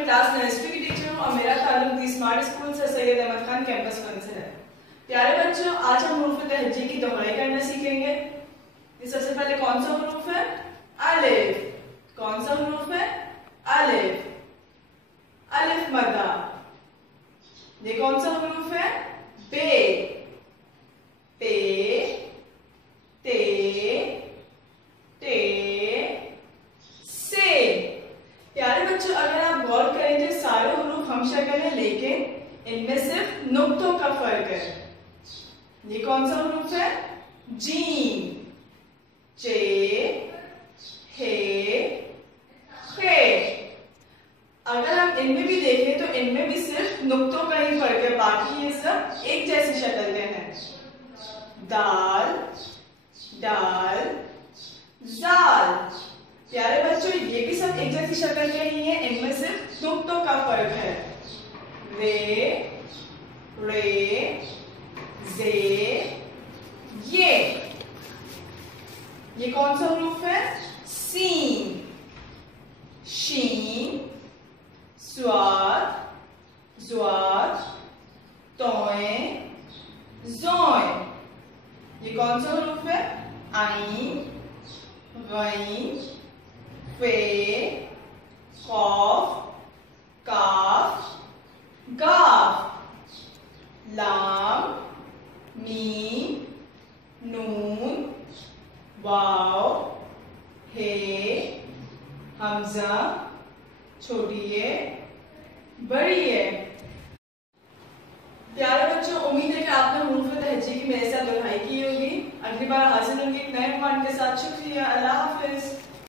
मैं class nursery की teacher हूँ और मेरा ताल्लुक दी स्मार्ट स्कूल से सैयद अहमद खान कैंपस वन से है। प्यारे बच्चों, आज हम हुरूफ तहज्जी की दोहराई करना सीखेंगे। सबसे पहले कौन सा हुरूफ है? अलिफ। कौन सा हुरूफ है? अलिफ। अलिफ मद्दा। ये कौन सा हुरूफ है? बे। पे, ते, टे, से। प्यारे बच्चों, अगर आप गौर करें तो सारे हुरूफ हम शक्ल है, लेकिन इनमें सिर्फ नुक्तों का फर्क है। ये कौन सा हुरूफ है? जीम, चे, हे, खे। अगर हम इनमें भी देखें तो इनमें भी सिर्फ नुक्तों का ही फर्क है, बाकी ये सब एक जैसी शक्ल के हैं। दाल, डाल, जाल। प्यारे बच्चों, ये भी सब एक जैसी शक्ल के ही हैं, इनमें सिर्फ नुक्तों का फर्क है। रे, रे, जे, ये कौन सा हुरूफ है? सीन, शीन, स्वाद, ज़्वाद, तोए, ज़ोए। ये कौन सा हुरूफ है? आइन, गईन, फे, खौफ, काफ, गाफ। लाम, मीम, नून, वाव, हे, हमजा, छोटी है, बड़ी है। प्यारे बच्चों, उम्मीद है कि आपने हुरूफ तहज्जी की मेरे साथ दोहराई की होगी। अगली बार हाजिर होंगे एक नए पॉइंट के साथ। शुक्रिया। अल्लाह हाफिज।